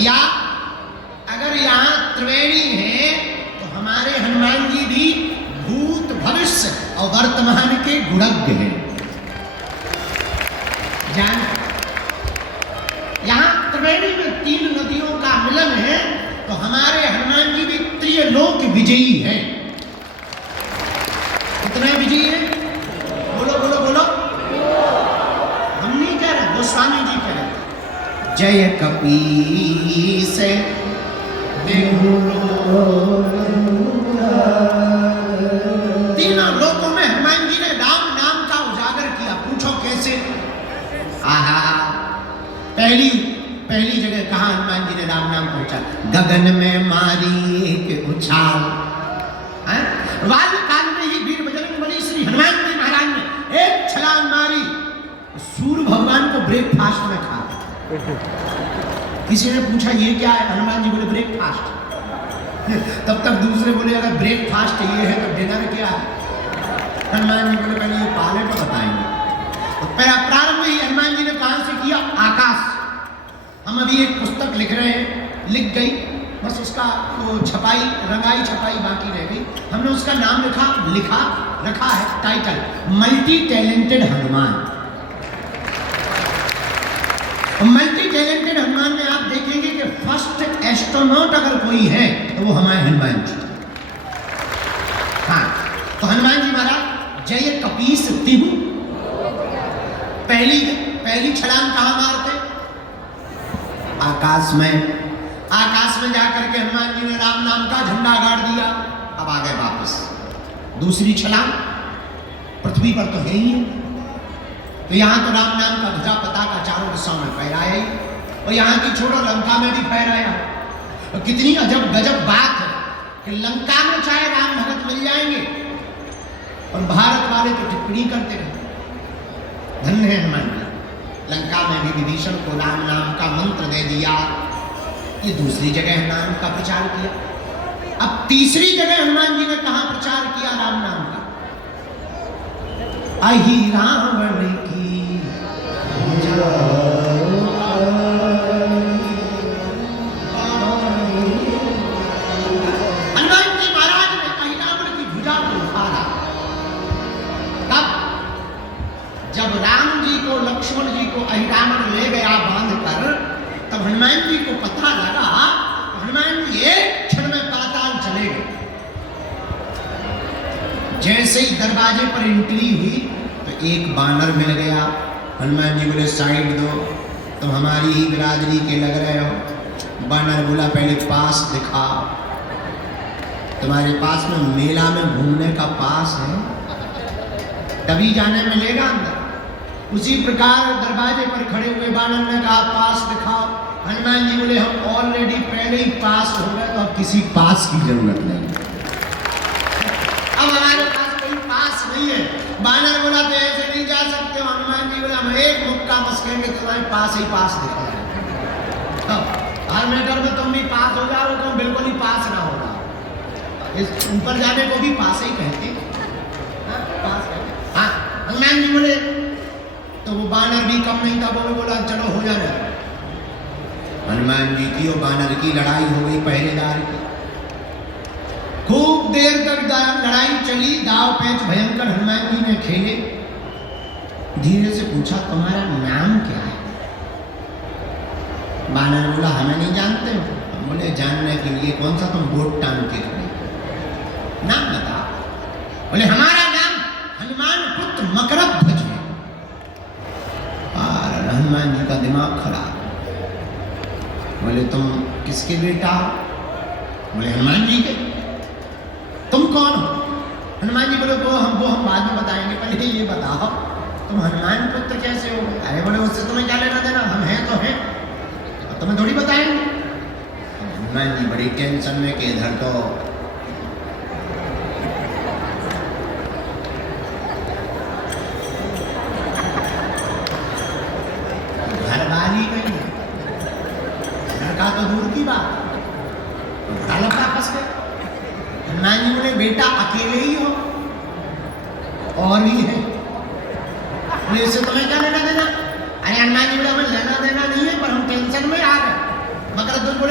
या अगर यहाँ त्रिवेणी है तो हमारे हनुमान जी भी भूत भविष्य और वर्तमान के गुणज्ञ हैं। जान यहाँ त्रिवेणी में 3 नदियों का मिलन है तो हमारे हनुमान जी भी त्रिलोक विजयी हैं। कितना विजयी है? बोलो बोलो बोलो। हम नहीं कह रहे, गोस्वामी जी कह रहे। जय कपीस तीनों लोकों में हनुमान जी ने राम नाम का उजागर किया। पूछो कैसे? आहा, पहली जगह कहा हनुमान जी ने राम नाम पहुंचा? गगन में मारी एक उछाल। वाल काल में ही वीर बजरंगबली श्री हनुमान जी महाराज ने एक छलांग मारी, सूर्य भगवान को ब्रेकफास्ट में खा। किसी ने पूछा ये क्या है? हनुमान जी बोले ब्रेकफास्ट। तब तक दूसरे बोले अगर ब्रेकफास्ट ये है तो डिनर क्या है? हनुमान जी बोले पहले ये पाले तो बताएंगे। तो प्रारंभ ही हनुमान जी ने कहां से किया? आकाश। हम अभी एक पुस्तक लिख रहे हैं, लिख गई, बस उसका वो छपाई, रंगाई छपाई बाकी रह गई। हमने उसका नाम रखा है title, multi talented Hanuman. Multi talented Hanuman में आप देखेंगे कि फर्स्ट एस्ट्रोनॉट अगर कोई है तो वो हमारे हनुमान जी। हाँ, तो हनुमान जी महाराज जय कपीस तिहु, पहली छलांग कहां मारते? आकाश में जाकर के हनुमान जी ने राम नाम का झंडा गाड़ दिया। अब आ गए वापस। दूसरी छलांग पृथ्वी पर तो है ही है, तो यहां तो राम नाम का ध्वजा पताका चारों दिशाओं में फहराया ही, और यहां की छोड़ो लंका में भी फहराया। तो कितनी अजब गजब बात है कि लंका में चाहे राम भगत मिल जाएंगे और भारत वाले तो टिप्पणी करते रहे। धन्य है हनुमान जी, लंका में भी विभीषण को राम नाम का मंत्र दे दिया। ये दूसरी जगह नाम का प्रचार किया। अब तीसरी जगह हनुमान जी ने कहां प्रचार किया राम नाम का? अहि रावण की हनुमान जी महाराज ने अहि रावण की भुजा को उखाड़ा। तब जब राम जी को, लक्ष्मण जी को अहि रावण ले गया बांध कर, तब हनुमान जी को पता लगा, हनुमान जी एक क्षण में पाताल चले गए। जैसे ही दरवाजे पर एंट्री हुई तो एक बानर मिल गया। हनुमान जी बोले साइड दो, तुम हमारी ही बिरादरी के लग रहे हो। बानर बोला पहले पास दिखा, तुम्हारे पास में मेला में घूमने का पास है, तभी जाने मिलेगा अंदर। उसी प्रकार दरवाजे पर खड़े हुए बानर ने कहा पास दिखाओ। हनुमान जी बोले हम ऑलरेडी पहले ही पास हो गए, तो अब किसी पास की जरूरत नहीं, अब हमारे पास कोई पास नहीं है। बानर बोला तो ऐसे नहीं जा सकते हो। हनुमान जी बोला हम एक मुक्का मस्केंगे, तुम्हारे पास ही पास दिखा है। हर मैटर में तुम भी पास हो जाओ, तुम बिल्कुल ही पास ना होगा। इस ऊपर जाने को भी पास ही कहते, पास कहते। हाँ, हनुमान जी बोले तो वो बानर भी कम नहीं था, वो बोला चलो हो जाना। हनुमान जी की और बानर की लड़ाई हो गई, पहरेदार की। खूब देर तक लड़ाई चली, दाव पेच भयंकर हनुमान जी ने खेले। धीरे से पूछा तुम्हारा नाम क्या है? बानर बोला हमें नहीं जानते हो। हम बोले जानने के लिए कौन सा तुम बोट टांग के खड़े, नाम बताओ। बोले हमारा नाम हनुमान पुत्र मकरध्वज है। और हनुमान जी का दिमाग खराब। बोले तुम किसके बेटा हो? बोले हनुमान जी के। तुम कौन हो? हनुमान जी बोले वो हम बाद में बताएंगे, पहले ये बताओ तुम हनुमान पुत्र कैसे हो? अरे बोले उससे तुम्हें क्या लेना देना, हम हैं तो हैं, तुम्हें थोड़ी बताएंगे। हनुमान जी बड़ी टेंशन में कि इधर तो घरवाली नहीं है, लड़का तो दूर की बात, लड़का फंस गए। हनुमान जी बोले बेटा अकेले ही हो और भी है? बोले इससे तुम्हें क्या लेना देना? अरे हनुमान जी बोले हमें लेना देना नहीं है, पर हम टेंशन में आ गए। मकरध्वज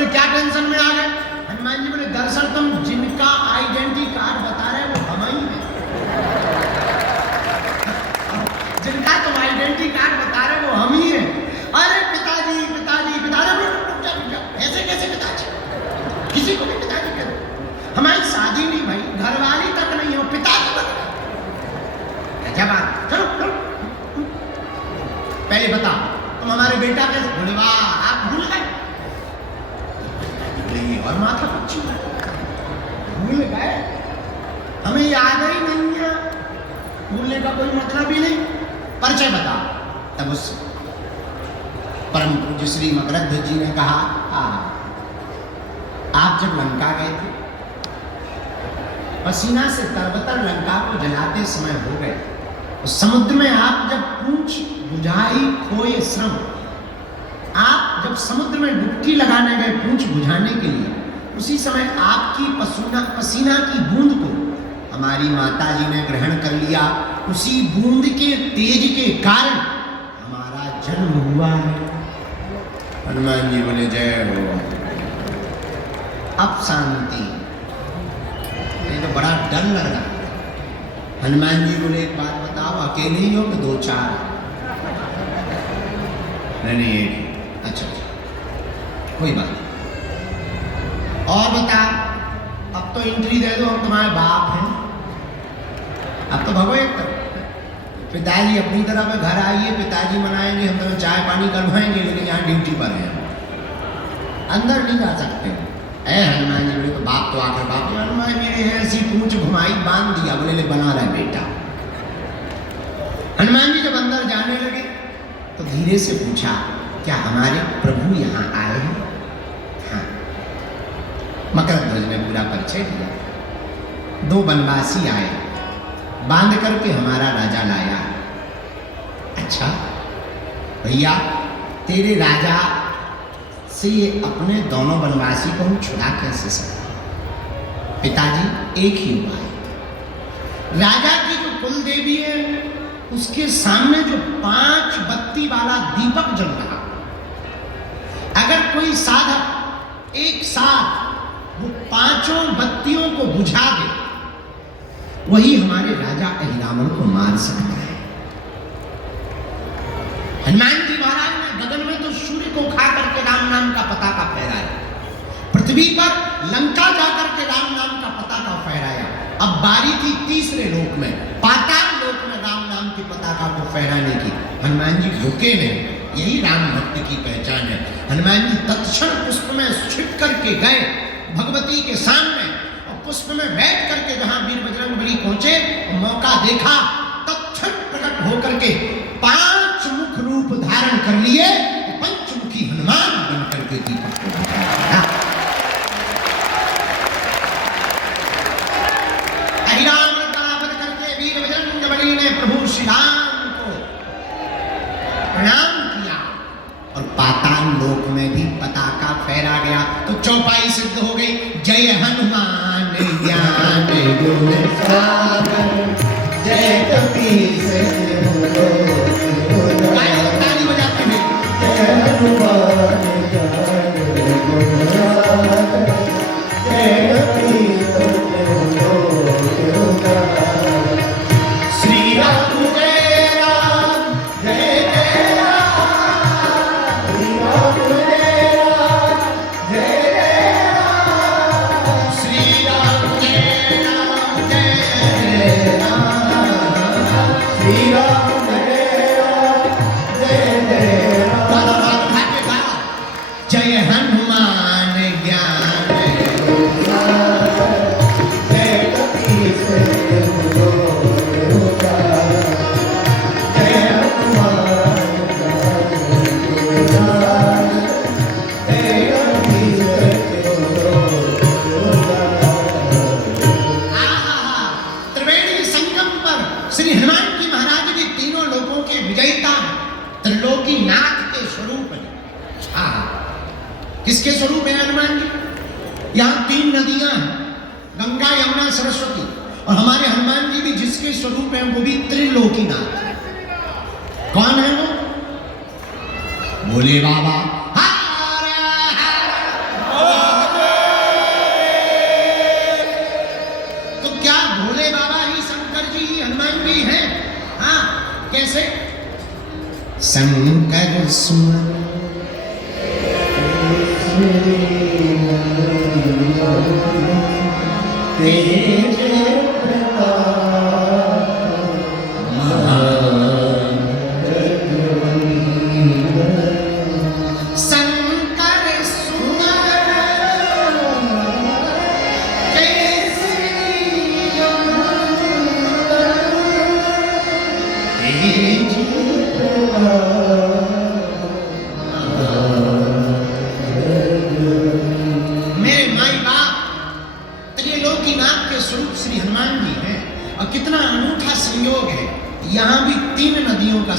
बेटा कैसे? बोले वाह, आप भूल गए? बोले ये और माथा पच्ची भूल गए, हमें याद ही नहीं है, भूलने का कोई मतलब ही नहीं। परिचय बता। तब उस परम पूज्य श्री मकरंद ध्वज जी ने कहा, आप जब लंका गए थे, पसीना से तरबतर लंका को जलाते समय हो गए, उस समुद्र में आप जब पूंछ बुझाई खोए श्रम, आप जब समुद्र में डुबकी लगाने गए पूंछ बुझाने के लिए, उसी समय आपकी पसीना की बूंद को हमारी माता जी ने ग्रहण कर लिया। उसी बूंद के तेज के कारण हमारा जन्म हुआ है। हनुमान जी बोले जय हो। अब शांति, ये तो बड़ा डर लग रहा है। हनुमान जी बोले एक बात बताओ, अकेले ही हो कि दो चार? नहीं एक। अच्छा कोई बात नहीं। और बता, अब तो एंट्री दे दो, हम तुम्हारे बाप हैं। अब तो भगो एक तरफ, पिताजी अपनी तरफ घर आइए, पिताजी मनाएंगे, हम तुम्हें चाय पानी करवाएंगे, लेकिन यहाँ ड्यूटी पर हैं, अंदर नहीं जा सकते। ऐ हनुमान जी बोले तो बाप तो आकर बाप, हनुमान मेरे हैं ऐसी पूंछ घुमाई बांध दिया। बोले ले बना रहा बेटा। हनुमान जी जब अंदर जाने लगे तो धीरे से पूछा, क्या हमारे प्रभु यहाँ आए हैं? हाँ। मकरंद ध्वज ने पूरा परिचय दिया। दो बनवासी आए, बांध करके हमारा राजा लाया। अच्छा भैया, तेरे राजा से ये अपने दोनों बनवासी को हम छुड़ा कैसे सकते? पिताजी एक ही उपाय, राजा की जो कुल देवी है उसके सामने जो 5 बत्ती वाला दीपक जल रहा, अगर कोई साधक एक साथ वो 5 बत्तियों को बुझा दे, वही हमारे राजा अहिरावण को मार सकता है। हनुमान जी महाराज ने गगन में तो सूर्य को खा करके राम नाम का पताका फहराया, पृथ्वी पर लंका जाकर के राम नाम का पताका फहराया। अब बारी थी तीसरे लोक में, पाताल लोक में राम नाम की पताका को फहराने की। हनुमान जी रुके नहीं, यही राम भक्त की पहचान है। हनुमान जी तत्क्षण पुष्प में छिप करके गए भगवती के सामने, और पुष्प में बैठ करके जहां वीर बजरंगबली पहुंचे, मौका देखा, तत्क्षण प्रकट होकर के 5 मुख रूप धारण कर लिए, पंचमुखी हनुमान बन करके दीपक को बुझाया। अहिरावण का वध करके वीर बजरंगबली ने प्रभु श्री राम को प्रणाम किया, और पाताल लोक में भी पताका फहरा गया। तो चौपाई सिद्ध हो गई, जय हनुमान ज्ञान गुण सागर, जय कपीस ताली बजाते हैं, जय हनुमान ज्ञान गुण सागर, जय कपीस श्री राम जय राम जय जय राम, श्री राम जय राम जय जय राम, श्री राम जय राम जय राम, श्री राम जय राम जय जय राम। जय हनुमान ज्ञान गुण सागर, जय कपीस किसके स्वरूप है हनुमान जी? यहाँ 3 नदियां हैं, गंगा यमुना सरस्वती, और हमारे हनुमान जी भी जिसके स्वरूप हैं वो भी त्रिलोकीनाथ। कौन है वो? भोले बाबा। तो क्या भोले बाबा ही शंकर जी ही हनुमान जी हैं? हाँ, कैसे? शंकर सुमन तेज प्रताप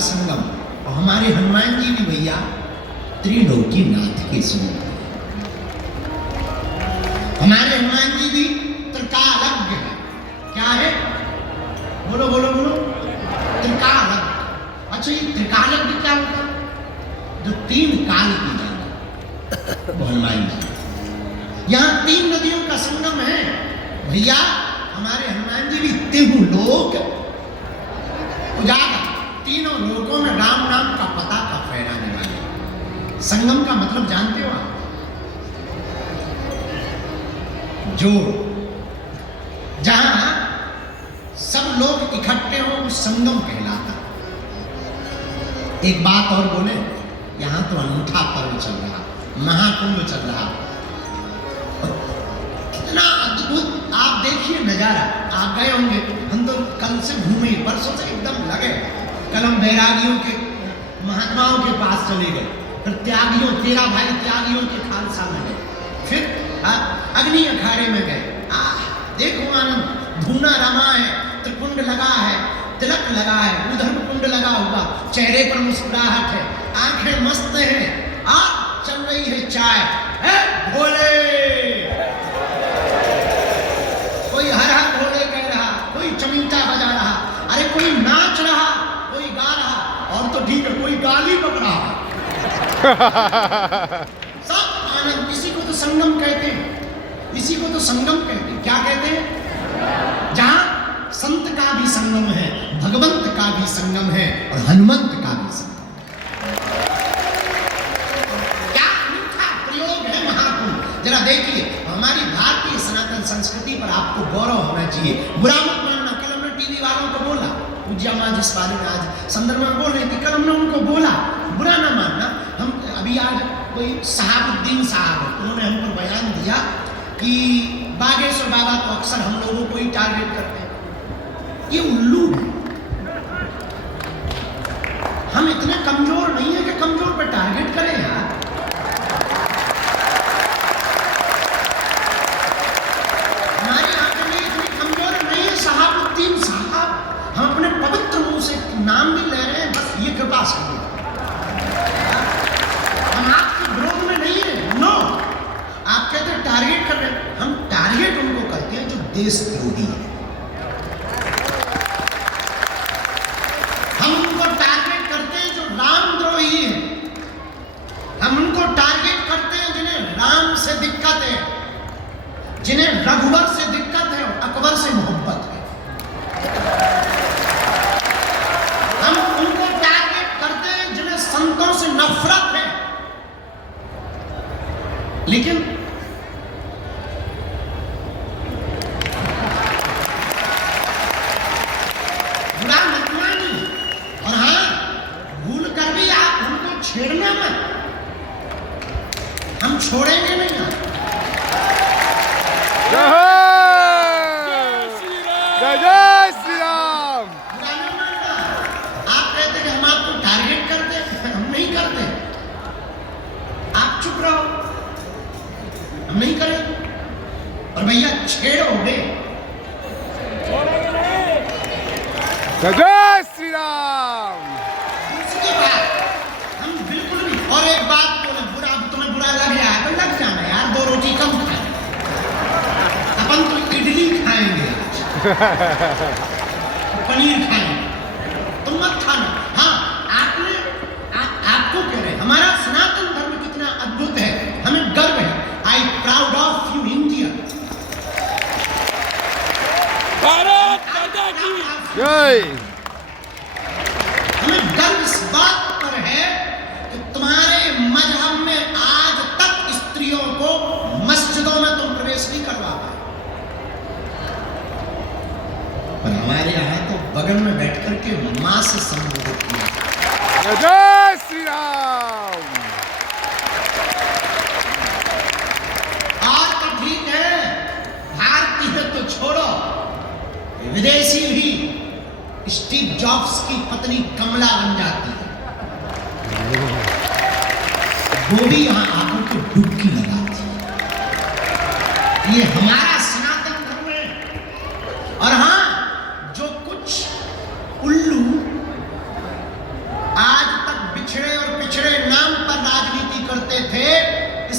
संगम, और हमारे हनुमान जी भी भैया त्रिलोकीनाथ के स्वरूप। हमारे हनुमान जी भी त्रिकालज्ञ है। क्या है? बोलो बोलो बोलो। त्रिकालज्ञ। अच्छा, ये त्रिकालज्ञ क्या होता है? जो तीन काल की जाने वो हनुमान जी। यहां तीन नदियों का संगम है भैया। हमारे हनुमान जी भी तिहु लोक उजागर, तीनों लोकों में राम नाम का पता का फहराने वाले। संगम का मतलब जानते हो आप? जोड़, जहां सब लोग इकट्ठे हो उस संगम कहलाता। एक बात और बोले, यहां तो अनूठा पर्व चल रहा, महाकुंभ चल रहा, कितना अद्भुत आप देखिए नजारा। आप गए होंगे, हम तो कल से घूमे, परसों से एकदम लगे। कल हम बैरागियों के महात्माओं के पास चले गए, फिर त्यागियों, 13 भाई त्यागियों के खालसा में गए, फिर अग्नि अखाड़े में गए। देखो आनंद, धूना रमा है, त्रिकुंड लगा है, तिलक लगा है, उधर कुंड लगा हुआ, चेहरे पर मुस्कुराहट है, आंखें मस्त हैं, आज चल रही है चाय। है भोले, कोई हर हर भोले कह रहा, कोई चमीटा बजा रहा, अरे कोई नाच रहा, कोई गा रहा, और तो ठीक है कोई गाली बक रहा। सब आनंद। इसी को तो संगम कहते हैं, इसी को तो संगम कहते हैं। क्या कहते हैं? जहां संत का भी संगम है, भगवंत का भी संगम है, और हनुमंत का भी संगम। क्या अनूठा प्रयोग है महाकुंभ। जरा देखिए, हमारी भारतीय सनातन संस्कृति पर आपको गौरव होना चाहिए। बुरा मत मानना, कल हमने टीवी वालों को बोला, पूज्या मां जिस बारे में आज संदर्भ में बोल रही थी, कल हमने उनको बोला, बुरा ना मानना। हम अभी आज कोई साहबुद्दीन साहब, उन्होंने हमको बयान दिया कि बागेश्वर बाबा तो अक्सर हम लोगों को ही टारगेट करते हैं। ये उल्लू है। हम इतने कमजोर नहीं है कि कमजोर पे टारगेट करें यार। हमारी आंखें में इतनी कमजोर नहीं है साहबुद्दीन साहब। हम अपने पवित्र मुंह से नाम भी ले रहे हैं, बस ये कृपा से। हम आपके विरोध में नहीं है, नो। आप कहते हैं टारगेट कर रहे हैं, हम टारगेट उनको करते हैं जो देशद्रोही है। हम उनको टारगेट करते हैं जो रामद्रोही है। हम उनको टारगेट करते हैं जिन्हें राम से दिक्कत है, जिन्हें रघुवर से दिक्कत है और अकबर से मोहब्बत है। हम उनको टारगेट करते हैं जिन्हें संतों से नफरत है। लेकिन बुरा मत मानिए, और हाँ, भूल कर भी आप हमको छेड़ना मत, हम छोड़ेंगे नहीं। जय जय श्री राम। बुरा नहीं मानना। आप कहते कि हम आपको टारगेट करते हैं, हम नहीं करते। आप चुप रहो, हम नहीं करें। और भैया छेड़ोगे, जय जय श्री राम। दूसरी बात, हम बिल्कुल भी। और एक बात बोले, बुरा तुम्हें बुरा लग रहा है तो लग जाना यार, 2 रोटी कम खाए। अपन तो इडली खाएंगे आज, पनीर खाएंगे, तुम मत खाना। हाँ, आपको कह रहे हैं हमारा सनातन धर्म कितना अद्भुत है, हमें गर्व है। I proud of you India. Bharat माता की जय। हमें गर्व इस बात पर है कि तुम्हारे मजहब में आज तक स्त्रियों को मस्जिदों में तुम प्रवेश नहीं करवा पाए, पर हमारे यहाँ तो बगल में बैठ करके मां से संबोधित किया। जय जय श्री राम। आज तो ठीक है, भारतीय तो छोड़ो, विदेशी भी स्टीव जॉब्स की पत्नी कमला बन जाती है, वो भी यहां आकर के डुबकी लगाती है। ये हमारा सनातन धर्म है। और हां, जो कुछ उल्लू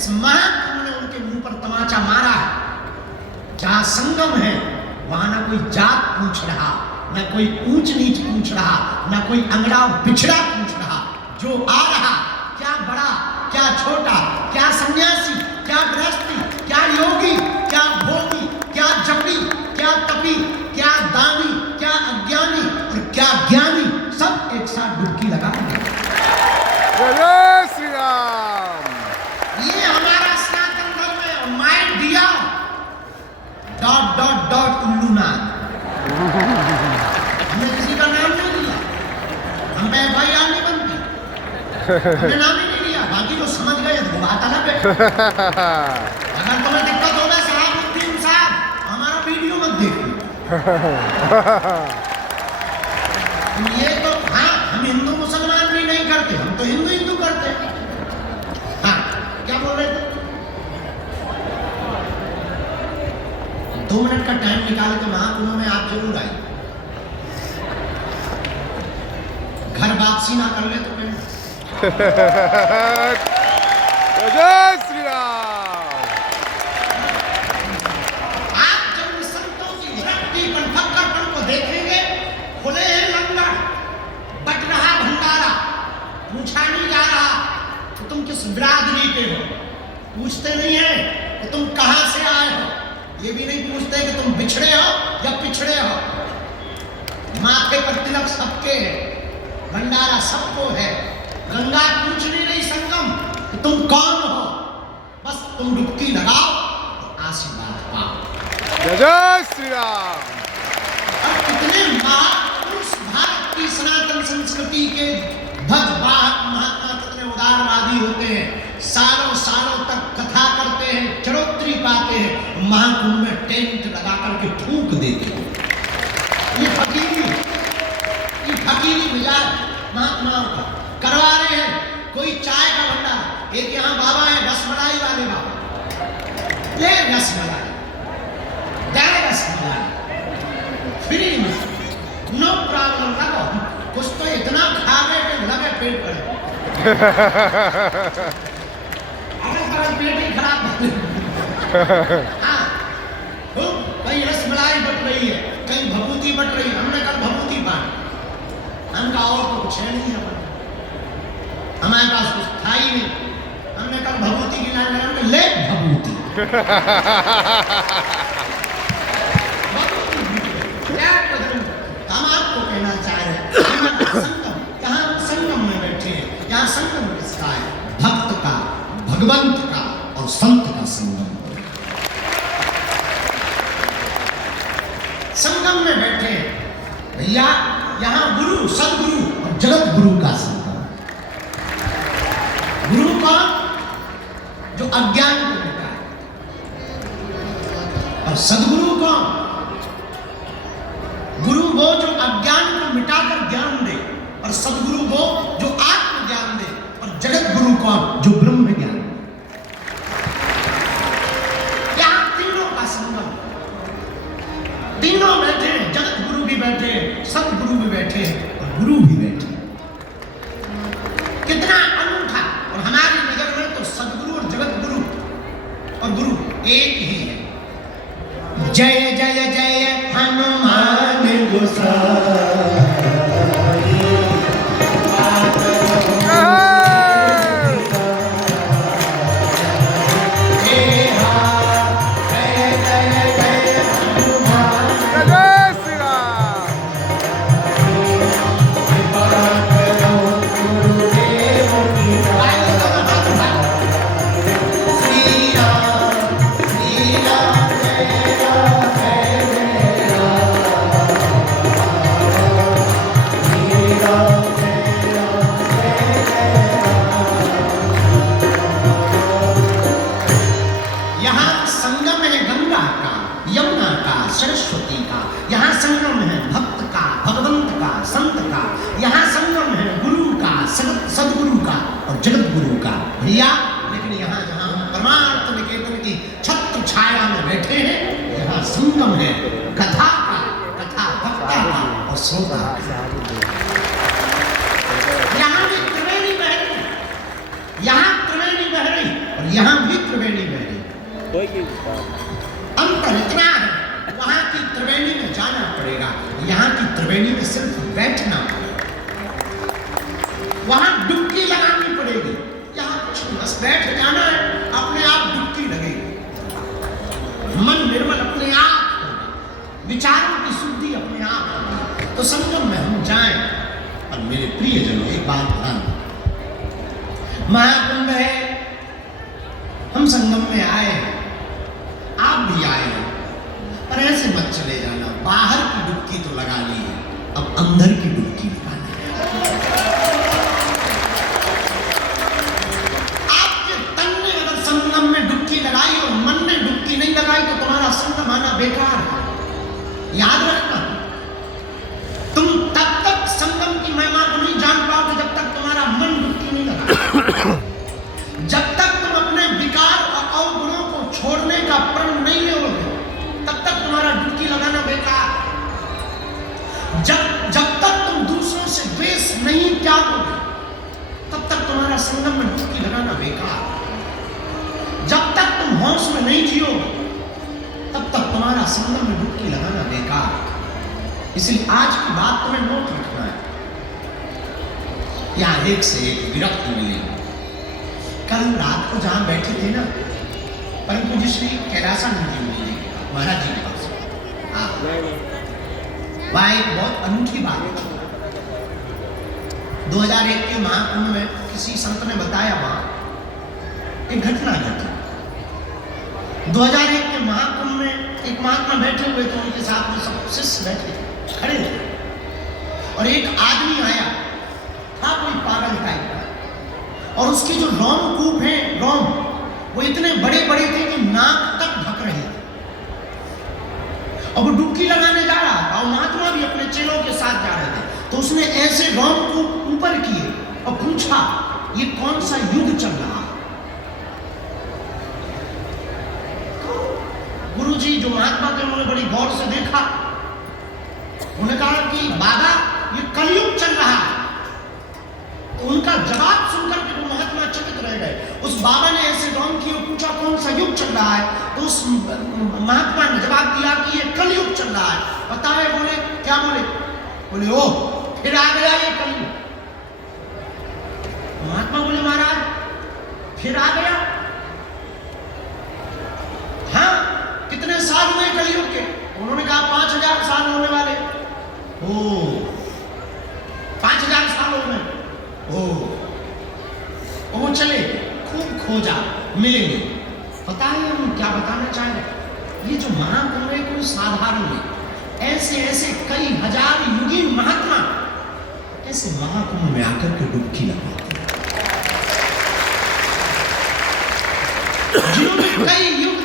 इस महाकुंभ ने उनके मुंह पर तमाचा मारा है। जहां संगम है वहां ना कोई जात पूछ रहा, ना कोई ऊंच नीच पूछ रहा, ना कोई अंगड़ा पिछड़ा पूछ रहा। जो आ रहा, क्या बड़ा क्या छोटा, क्या सन्यासी क्या गृहस्थी, क्या योगी क्या भोगी, क्या जपी क्या तपी, क्या दानी क्या अज्ञानी और क्या ज्ञानी, सब एक साथ डुबकी लगा देंगे। जय जय श्री राम। ये हमारा सनातन धर्म है। My dear dot dot dot उल्लूनाथ, हमने किसी का नाम नहीं लिया, हम पे FIR नहीं बनती, हमने नाम ही नहीं लिया। बाकी जो समझ गए वो बात अलग है। अगर तुम्हें दिक्कत होगा सलाहुद्दीन साहब, हमारा वीडियो मत देखो। ये तो हाँ, हम हिंदू मुसलमान भी नहीं करते, हम तो हिंदू हिंदू करते हैं। हाँ, क्या बोल रहे थे? 2 मिनट का टाइम निकाल के महाकुंभ में आप जरूर आए। घर वापसी ना कर ले तो कहीं। जय जय श्री राम। आप जब इन संतों की भक्ति फक्करपन को देखेंगे, खुले हैं लंगर, बट रहा भंडारा, पूछा नहीं जा रहा कि तुम किस बिरादरी के हो, पूछते नहीं है कि तुम कहां से आए हो, ये भी नहीं पूछते कि तुम बिछड़े हो या पिछड़े हो। माथे पर तिलक सबके है, भंडारा सबको है। गंगा पूछ नहीं संगम कि तुम कौन हो, बस तुम डुबकी लगाओ तो आशीर्वाद पाओ। जय जय श्री राम। और कितने महापुरुष भारत की सनातन संस्कृति के भगवान महात्मा कितने उदारवादी होते हैं, सालों सालों तक कथा करते हैं, चरोत्री पाते हैं, महाकुंभ में टेंट लगा करके फूंक देते हैं। ये फकीरी मिजाज महात्माओं का करवा रहे हैं। कोई चाय का भंडार, एक यहाँ बाबा है रसमलाई वाले बाबा, ले रसमलाई, दे रसमलाई फ्री में, नो प्रॉब्लम। लगो कुछ तो इतना खा गए कि लगे पेट पर अगर पेट ही खराब हाँ, कहीं रसमलाई बट रही है, कहीं भभूति बट रही है। हमने कल भभूति बांटी, हमका और तो कुछ है नहीं, हमारे पास कुछ था ही नहीं। हमने कल भभूति की लाइन लगा, ले भभूति। हम आपको कहना चाह रहे हैं, यहाँ संगम में बैठे हैं, यहाँ संगम किसका है? भक्त का, भगवंत का और संत का संगम। संगम में बैठे हैं भैया, यहाँ गुरु सदगुरु और जगत गुरु का संगम। गुरु कौन? जो अज्ञान को मिटाए, और सदगुरु कौन? गुरु वो जो अज्ञान को मिटाकर ज्ञान दे, और सदगुरु वो जो आत्म ज्ञान दे, और जगत गुरु कौन? जो ब्रह्म ज्ञान। क्या तीनों का संगम, तीनों बैठे हैं, जगत गुरु भी बैठे हैं, सदगुरु भी बैठे हैं और गुरु भी बैठे हैं। कितना अनूठा। और हमारी नजर में तो सदगुरु और जगत गुरु और गुरु एक ही है। जय जय जय हनुमान गोसाई। सरस्वती का, यहाँ संगम है भक्त का, भगवंत का, संत का, यहाँ संगम है गुरु का, सदगुरु का और जगत गुरु का। भैया लेकिन यहाँ जहाँ परमार्थ निकेतन की छत्र छाया में बैठे हैं, यहाँ संगम है कथा का, कथा भक्ता का और श्रोता का। यहाँ भी त्रिवेणी बह रही, यहाँ त्रिवेणी बह रही और यहां भी त्रिवेणी बह रही है। अंतर इतना है, वहां की त्रिवेणी में जाना पड़ेगा, यहां की त्रिवेणी में सिर्फ बैठना पड़ेगा। वहां डुबकी लगानी पड़ेगी, यहां कुछ नहीं, बस बैठ जाना है, अपने आप डुबकी लगेगी, मन निर्मल अपने आप होगा, विचारों की शुद्धि अपने आप होगी। तो संगम में हम जाएं। और मेरे प्रियजनों, एक बात ध्यान, महाकुंभ है, हम संगम में आए हैं, आप भी आए हैं, पर ऐसे मत चले जाना। बाहर की डुबकी तो लगा ली है, अब अंदर की डुबकी लगाना है। आपके तन ने अगर संगम में डुबकी लगाई और मन ने डुबकी नहीं लगाई तो तुम्हारा संगम आना बेकार है। याद रखना, तुम तब तक संगम की महिमा को नहीं जान पाओगे जब तक तुम्हारा मन डुबकी नहीं लगा। जब तक तुम अपने विकार और अवगुणों को छोड़ने का प्रण नहीं लोगे तब तक तुम्हारा डुबकी लगाना बेकार। जब तक तुम दूसरों से द्वेष नहीं त्यागोगे तब तक तुम्हारा संगम में डुबकी लगाना बेकार। जब तक तुम होश में नहीं जियोगे तब तक तुम्हारा संगम में डुबकी लगाना बेकार। इसलिए आज की बात तुम्हें नोट रखना है। यहां एक से एक विरक्ति मिलेगी। कल रात को जहां बैठे थे ना, परम पूज्य श्री कैलासानंद जी महाराज जी के पास, वहां एक बहुत अनूठी बात थी। 2001 के महाकुंभ में किसी संत ने बताया, वहां एक घटना घटी। 2001 के महाकुंभ में एक महात्मा बैठे हुए थे, उनके साथ में सब शिष्य बैठे थे, खड़े थे, और एक आदमी आया था, कोई पागल टाइप का, और उसके जो रोमकूप हैं, रोम, वो इतने बड़े बड़े थे कि नाक तक ढक रहे थे। और वो डुबकी लगाने जा रहा था, और महात्मा भी अपने चेलों के साथ जा रहे थे। तो उसने ऐसे रोमकूप ऊपर किए और पूछा, ये कौन सा युग चल रहा है? गुरुजी जो महात्मा थे उन्होंने बड़ी गौर से देखा, उन्होंने कहा कि बाबा ये कलयुग चल रहा है। तो उनका जवाब सुनकर के वो महात्मा चकित रह गए। उस बाबा ने ऐसे गौर किया, पूछा कौन सा युग चल रहा है? तो उस महात्मा ने जवाब दिया कि ये कलयुग चल रहा है। बताए, बोले क्या? बोले ओ फिर आ गया ये कलयुग। महात्मा बोले महाराज फिर आ गया? हाँ, कितने साल हुए कलयुग के? उन्होंने कहा 5000 साल होने वाले। ओ 5000 साल हो गए। वो चले, खूब खोजा, मिलेंगे। पता है हम क्या बताना चाह रहे हैं? ये जो महाकुंभ है कोई साधारण नहीं, ऐसे ऐसे कई हजार युगी महात्मा ऐसे महाकुंभ में आकर के डुबकी लगाते हैं, जिन्होंने कई युग